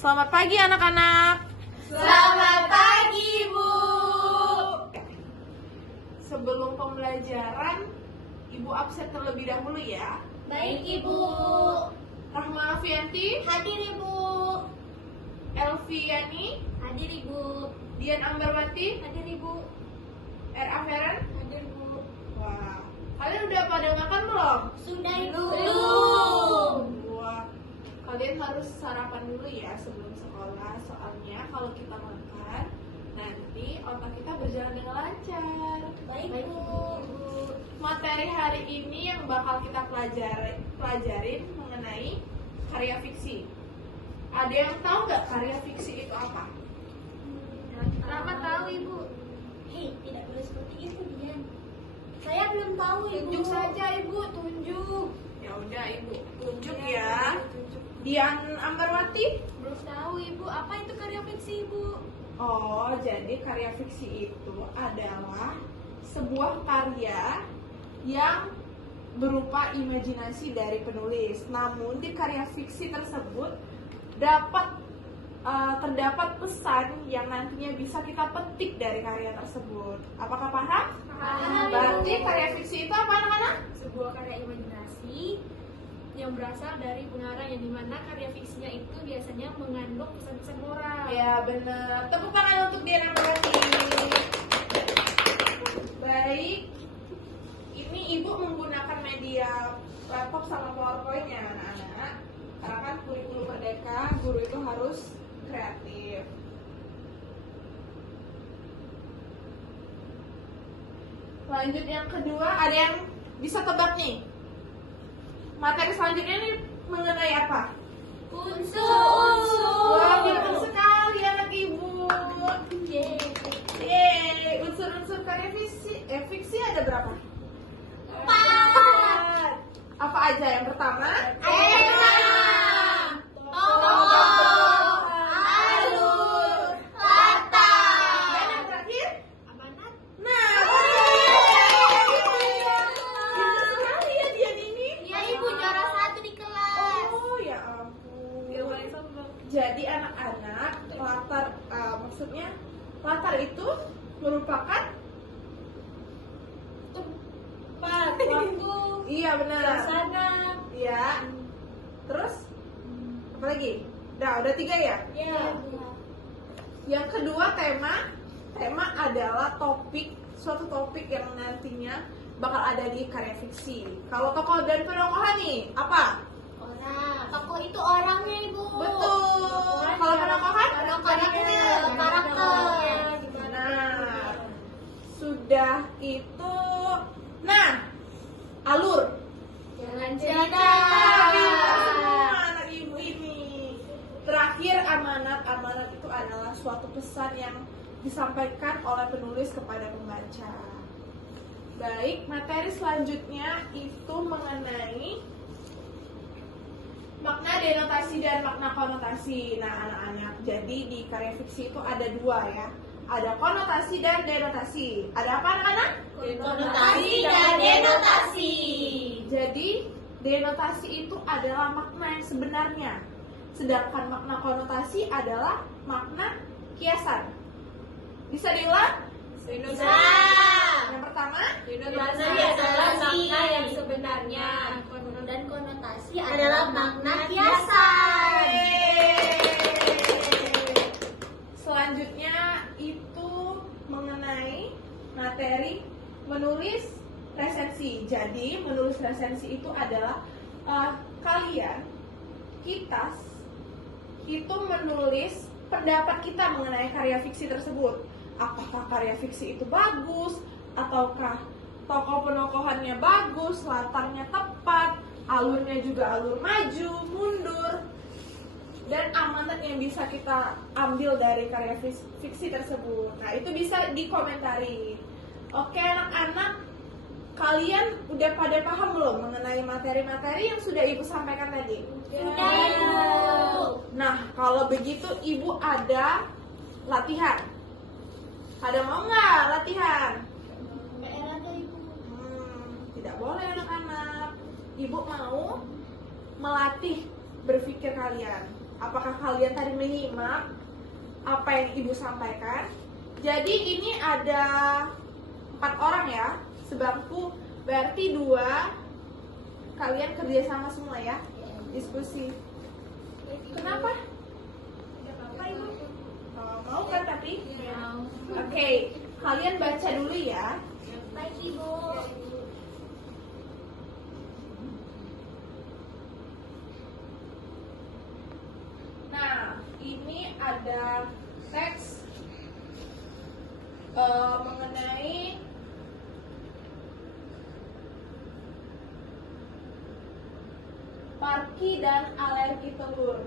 Selamat pagi anak-anak. Selamat pagi, Bu. Sebelum pembelajaran, Ibu absen terlebih dahulu ya. Baik, Ibu. Rahma Afianti, Hadir, Ibu. Elviani, Hadir, Ibu. Dian Ambarwati, Hadir, Ibu. R.A. Feren. Hadir, Bu. Wah, kalian udah pada makan belum? Sudah, Ibu. Belum. Wah, kalian harus sarapan dulu ya sebelum sekolah. Soalnya kalau kita makan, nanti otak kita berjalan dengan lancar. Baik, Bu. Materi hari ini yang bakal kita pelajarin mengenai karya fiksi. Ada yang tahu nggak karya fiksi itu apa? Rama tahu, Ibu. Hei, tidak boleh seperti itu, Dian. Saya belum tahu, Ibu. Tunjuk saja Ibu, tunjuk. Ya udah Ibu, tunjuk Iya, ya. tunjuk. Dian Ambarwati? Belum tahu, Ibu. Apa itu karya fiksi, Ibu? Oh, jadi karya fiksi itu adalah sebuah karya yang berupa imajinasi dari penulis. Namun di karya fiksi tersebut terdapat pesan yang nantinya bisa kita petik dari karya tersebut. Apakah paham? Paham. Berarti karya fiksi itu apa anak-anak? Sebuah karya imajinasi yang berasal dari pengarang yang dimana karya fiksinya itu biasanya mengandung pesan-pesan moral. Ya benar. Tepuk tangan untuk Dian Ambarwati. Baik. Ini Ibu menggunakan media laptop sama PowerPoint-nya anak-anak. Karena kan kurikulum Merdeka, guru itu harus kreatif. Lanjut yang kedua, ada yang bisa tebak nih? Materi selanjutnya ini mengenai apa? Unsur. Wah, pintar sekali anak Ibu. Yeay, unsur-unsur karya fiksi ada berapa? 4. Apa aja? Yang pertama? Tema, tokoh, alur, latar. Dan yang terakhir? Amanat. Nah, pintar sekali ya Dian ini. Ya, Ibu juara 1 di kelas. Oh ya ampun. Gak boleh sombong. Jadi anak-anak, maksudnya latar itu merupakan Tempat, waktu, iya benar. suasana. Iya. Terus apa lagi? Udah 3 ya? Ya. Yang kedua tema adalah suatu topik yang nantinya bakal ada di karya fiksi. Kalau tokoh dan penokohan nih, apa? Orang. Tokoh itu orangnya, Ibu. Betul. Kalau penokohan? Karakternya, karakter. Benar. Sudah itu. Nah, alur. Jangan Pintar cerita. semua anak Ibu ini. Terakhir amanat. Amanat itu adalah suatu pesan yang disampaikan oleh penulis kepada pembaca. Baik, materi selanjutnya itu mengenai makna denotasi dan makna konotasi. Nah, anak-anak, jadi di karya fiksi itu ada 2 ya. Ada konotasi dan denotasi. Ada apa anak-anak? Konotasi dan denotasi. Jadi denotasi itu adalah makna yang sebenarnya. Sedangkan makna konotasi adalah makna kiasan. Bisa diulang? Bisa. Yang pertama, Denotasi Makna adalah kiasan. makna yang sebenarnya. Dan konotasi adalah makna kiasan. selanjutnya itu mengenai materi menulis resensi. Jadi menulis resensi itu adalah kita itu menulis pendapat kita mengenai karya fiksi tersebut. Apakah karya fiksi itu bagus, ataukah tokoh penokohannya bagus, latarnya tepat, alurnya juga alur maju, mundur, dan amanat yang bisa kita ambil dari karya fiksi tersebut. Nah, itu bisa dikomentari. Oke anak-anak, kalian udah pada paham belum mengenai materi-materi yang sudah Ibu sampaikan tadi? Sudah, Ibu. Nah, kalau begitu Ibu ada latihan. Pada mau nggak latihan? Tidak boleh anak-anak. Ibu mau melatih berpikir kalian. Apakah kalian tadi menyimak apa yang ibu sampaikan? Jadi ini ada 4 orang ya, sebangku, berarti 2 kalian kerjasama semua ya, diskusi. Kenapa? Apa ibu? Mau kan tapi? Ya. Oke, kalian baca dulu ya. Baik ibu. Nah, ini ada teks mengenai Parki dan alergi telur.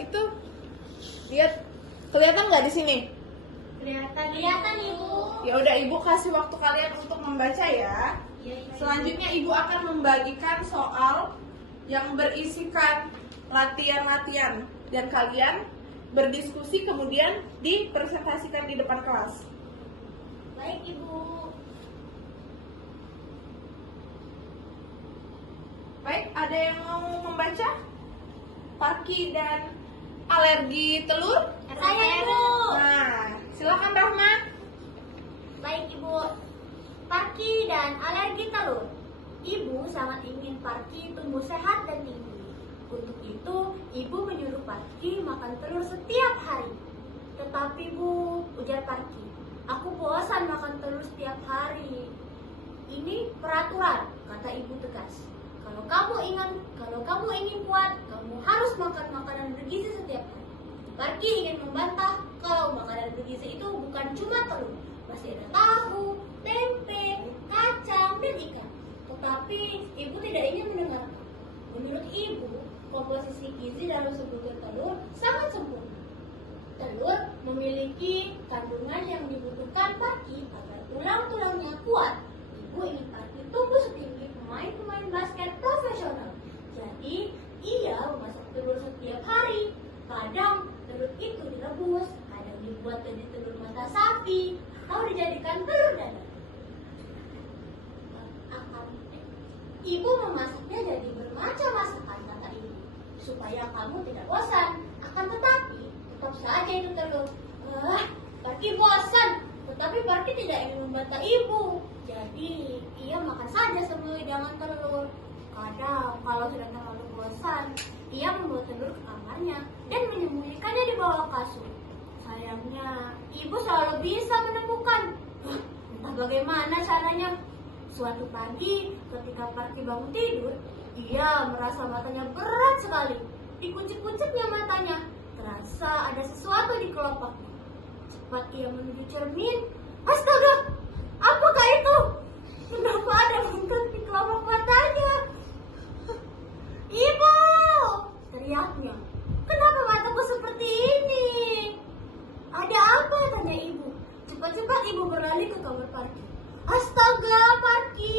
Itu lihat, kelihatan nggak di sini? Kelihatan ibu. Ya udah, ibu kasih waktu kalian untuk membaca ya. Iya, Selanjutnya ibu akan membagikan soal yang berisikan latihan-latihan dan kalian berdiskusi kemudian dipresentasikan di depan kelas. Baik ibu. Baik, ada yang mau membaca? Parki dan alergi telur? Saya ibu. Nah, silakan Rahma. Baik ibu. Parki dan alergi telur. Ibu sangat ingin Parki tumbuh sehat dan tinggi. Untuk itu, ibu menyuruh Parki makan telur setiap hari. Tetapi bu, ujar Parki, aku bosan makan telur setiap hari. Ini peraturan, kata ibu tegas. Kalau kamu ingin kuat, kamu harus makan makanan bergizi setiap hari. Parki ingin membantah kalau makanan bergizi itu bukan cuma telur, masih ada tahu, tempe, kacang, dan ikan. Tetapi ibu tidak ingin mendengarkan. Menurut ibu, komposisi gizi dalam sebutir telur sangat sempurna. Telur memiliki kandungan yang dibutuhkan Parki agar tulang-tulangnya kuat. Ibu ingin Parki tumbuh setinggi pemain-pemain basket profesional. Jadi, ia memasak telur setiap hari. Kadang telur itu direbus, kadang dibuat jadi telur mata sapi, atau dijadikan telur dadar. Ibu memasaknya jadi bermacam masakan, kata ibu, supaya kamu tidak bosan. Akan tetapi, tetap saja itu telur. Parki bosan, tetapi Parki tidak ingin membantah ibu. Jadi, ia makan saja semua hidangan telur. Kadang, kalau sudah terlalu bosan, ia membawa telur ke kamarnya dan menyembunyikannya di bawah kasur. Sayangnya, ibu selalu bisa menemukan. Entah bagaimana caranya. Suatu pagi, ketika Parki bangun tidur, ia merasa matanya berat sekali. Dikuncit-kuncitnya matanya, terasa ada sesuatu di kelopaknya. Cepat ia menuju cermin. Astaga, apakah itu? Kenapa ada bengkak di kelopak matanya? Ibu! Teriaknya. Kenapa mataku seperti ini? Ada apa? Tanya ibu. Cepat-cepat ibu berlari ke kamar Parki. Astaga, Parki!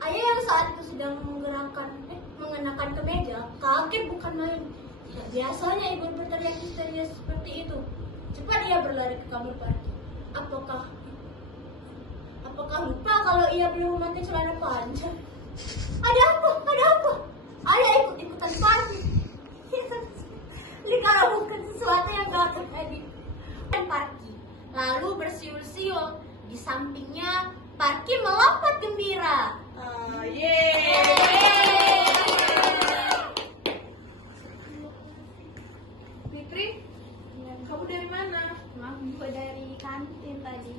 Ayah yang saat itu sedang mengenakan kemeja, kaget bukan main. Tak biasanya ibu berteriak misterius seperti itu. Cepat ia berlari ke kamar Parki. Apakah lupa kalau ia belum memakai celana panjang? Ada apa? Ada apa? Ayah ikut-ikutan Parki. Ini kalau bukan sesuatu yang gak terjadi. Dan Parki lalu bersiul-siul. Di sampingnya, Parki melompat gembira. Fitri, kamu dari mana? Aku dari kantin tadi.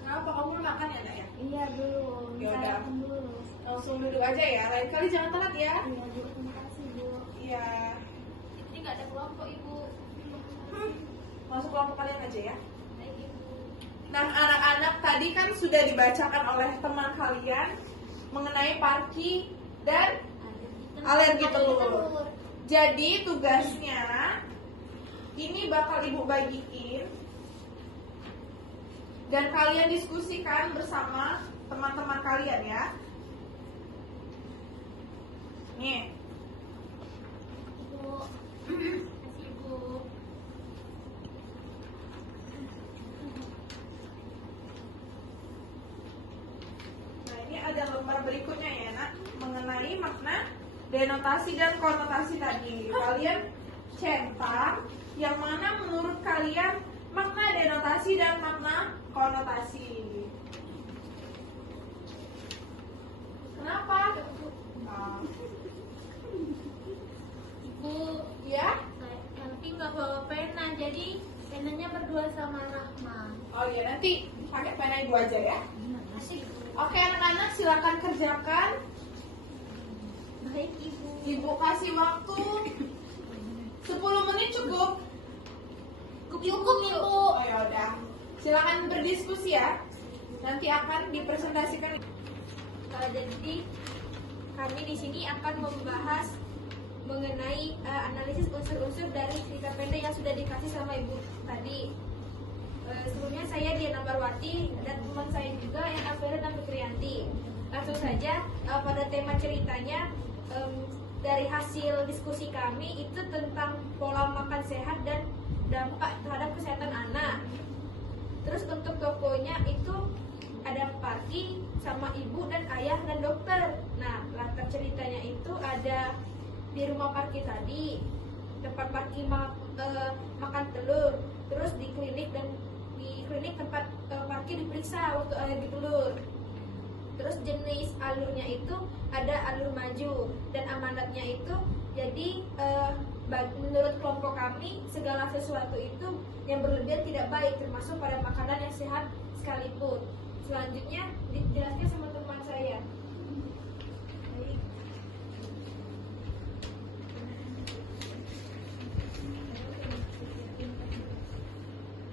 Kenapa kamu makan ya, Nak ya? Iya belum. Ya udah. Sarapan dulu. Langsung duduk aja ya. Lain kali jangan telat ya. Iya bu, terima kasih bu. Iya. Ini nggak ada kelompok ibu. Masuk kelompok kalian aja ya. Baik ibu. Nah, anak-anak tadi kan sudah dibacakan oleh teman kalian mengenai Parki dan alergi telur. Jadi tugasnya ini bakal ibu bagiin dan kalian diskusikan bersama teman-teman kalian ya. Nih. Ibu. Kasih ibu. Nah, ini ada lembar berikutnya ya, Nak, mengenai makna denotasi dan konotasi tadi. Kalian centang yang mana menurut kalian makna denotasi dan makna konotasi. Kenapa? Ibu, Ya? nanti nggak bawa pena, jadi penanya berdua sama Rahma. Oh iya, nanti pakai pena ibu aja ya. Gimana sih? Oke anak-anak, silakan kerjakan. Baik ibu. Ibu kasih waktu 10 menit cukup. Cukup ibu. Oh ya udah. Silakan berdiskusi ya. Nanti akan dipresentasikan. Jadi kami di sini akan membahas mengenai analisis unsur-unsur dari cerita pendek yang sudah dikasih sama ibu tadi. Sebelumnya saya Diana Barwati dan teman saya juga yang Afera dan Fitrianti. Langsung saja pada tema ceritanya, dari hasil diskusi kami itu tentang pola makan sehat dan dampak terhadap kesehatan anak. Terus untuk tokohnya itu ada Parki sama ibu dan ayah dan dokter. Nah, latar ceritanya itu ada di rumah Parki tadi, tempat Parki makan telur. Terus di klinik tempat Parki diperiksa waktu alergi telur. Terus jenis alurnya itu ada alur maju dan amanatnya itu jadi menurut kelompok kami segala sesuatu itu yang berlebihan tidak baik, termasuk pada makanan yang sehat sekalipun. Selanjutnya dijelaskan sama teman saya. Baik.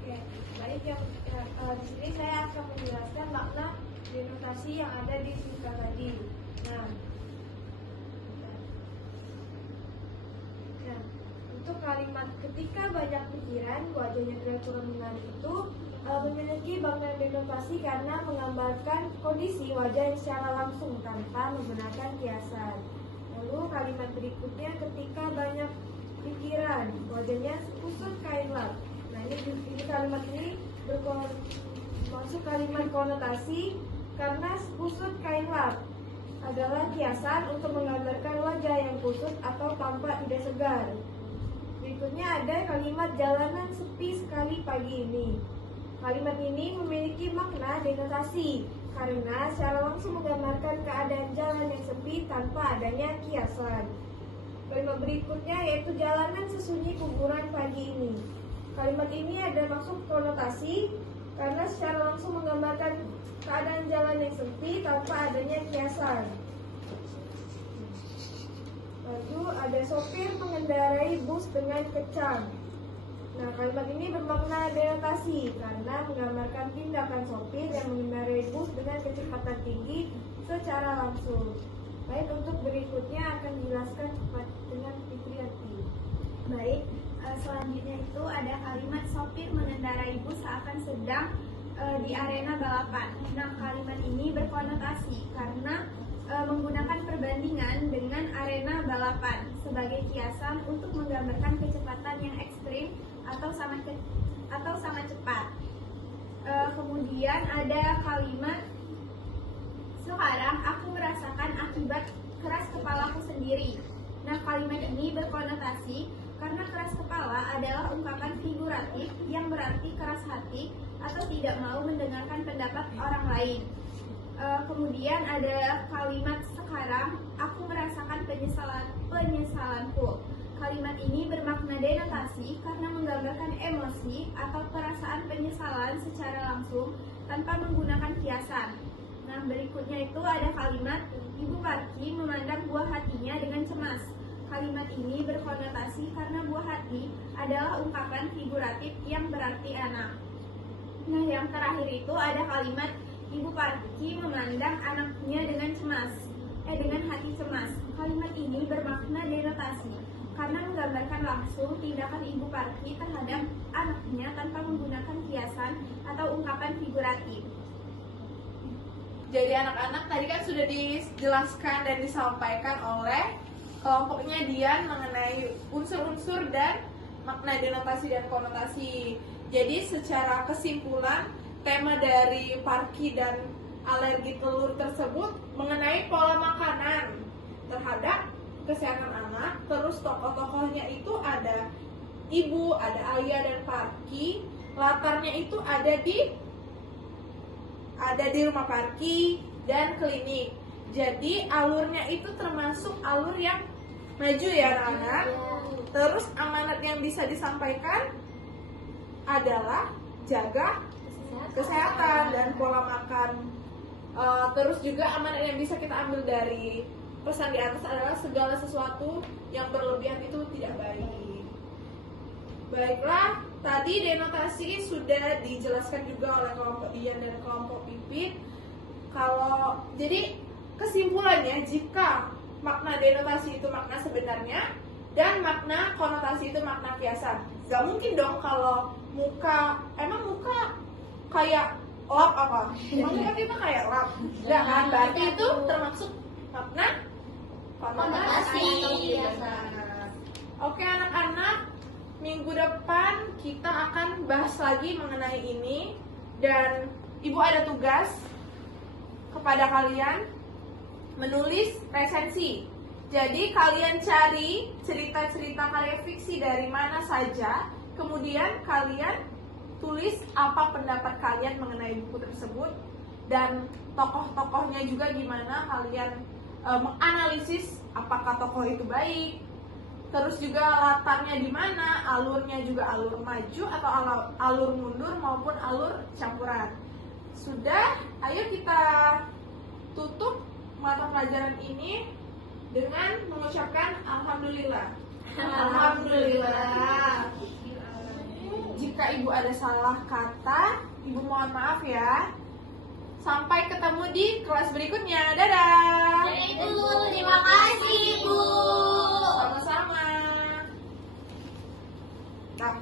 Oke, baik ya. Di sini saya akan menjelaskan makna denotasi yang ada di cerita tadi. Nah, untuk kalimat ketika banyak pikiran wajahnya terlihat kurang menarik itu memiliki bangunan denotasi karena menggambarkan kondisi wajah yang secara langsung tanpa menggunakan kiasan. Lalu kalimat berikutnya ketika banyak pikiran wajahnya kusut kain lap. Nah ini kalimat ini masuk kalimat konotasi karena kusut kain lap adalah kiasan untuk menggambarkan wajah yang kusut atau tampak tidak segar. Berikutnya ada kalimat jalanan sepi sekali pagi ini. Kalimat ini memiliki makna denotasi karena secara langsung menggambarkan keadaan jalan yang sepi tanpa adanya kiasan. Kalimat berikutnya yaitu jalanan sesunyi kuburan pagi ini. Kalimat ini ada maksud konotasi karena secara langsung menggambarkan keadaan jalan yang sepi tanpa adanya kiasan. Lalu ada sopir mengendarai bus dengan kencang. Nah, kalimat ini bermakna denotasi karena menggambarkan tindakan sopir yang mengendarai bus dengan kecepatan tinggi secara langsung. Baik, untuk berikutnya akan dijelaskan cepat dengan Fitrianti. Baik, selanjutnya itu ada kalimat sopir mengendarai bus seakan sedang di arena balapan. Nah, kalimat ini berkonotasi karena menggunakan perbandingan dengan arena balapan sebagai kiasan untuk menggambarkan kecepatan yang ekstrim atau sama cepat. Kemudian ada kalimat sekarang aku merasakan akibat keras kepalaku sendiri. Nah, kalimat ini berkonotasi karena keras kepala adalah ungkapan figuratif yang berarti keras hati atau tidak mau mendengarkan pendapat orang lain. Kemudian ada kalimat sekarang aku merasakan penyesalanku. Kalimat ini bermakna denotasi karena menggambarkan emosi atau perasaan penyesalan secara langsung tanpa menggunakan kiasan. Nah, berikutnya itu ada kalimat Ibu Parki memandang buah hatinya dengan cemas. Kalimat ini berkonotasi karena buah hati adalah ungkapan figuratif yang berarti anak. Nah, yang terakhir itu ada kalimat Ibu Parki memandang anaknya dengan dengan hati cemas. Kalimat ini bermakna denotasi karena menggambarkan langsung tindakan Ibu Parki terhadap anaknya tanpa menggunakan kiasan atau ungkapan figuratif. Jadi anak-anak tadi kan sudah dijelaskan dan disampaikan oleh kelompoknya Dian mengenai unsur-unsur dan makna denotasi dan konotasi. Jadi secara kesimpulan tema dari Parki dan alergi telur tersebut mengenai pola makanan terhadap kesehatan anak. Terus tokoh-tokohnya itu ada ibu, ada ayah dan Parki. Latarnya itu ada di rumah Parki dan klinik. Jadi alurnya itu termasuk alur yang maju ya anak-anak. Terus amanat yang bisa disampaikan adalah jaga kesehatan dan pola makan. Terus juga amanat yang bisa kita ambil dari pesan di atas adalah segala sesuatu yang berlebihan itu tidak baik. Baiklah, tadi denotasi sudah dijelaskan juga oleh kelompok Dian dan kelompok Pipit. Jadi kesimpulannya, jika makna denotasi itu makna sebenarnya dan makna konotasi itu makna kiasan. Gak mungkin dong kalau emang muka kayak lap apa? Emang muka kita kayak lap? Enggak kan? Berarti itu termasuk makna konotasi. Oke anak-anak, minggu depan kita akan bahas lagi mengenai ini. Dan ibu ada tugas kepada kalian menulis resensi. Jadi kalian cari cerita-cerita karya fiksi dari mana saja, kemudian kalian tulis apa pendapat kalian mengenai buku tersebut dan tokoh-tokohnya juga gimana kalian menganalisis apakah tokoh itu baik, terus juga latarnya di mana, alurnya juga alur maju atau alur mundur maupun alur campuran. Sudah, ayo kita tutup mata pelajaran ini dengan mengucapkan alhamdulillah. Alhamdulillah. Jika ibu ada salah kata, ibu mohon maaf ya. Sampai ketemu di kelas berikutnya. Dadah. Ibu, terima kasih, Bu. Sama-sama. Nah,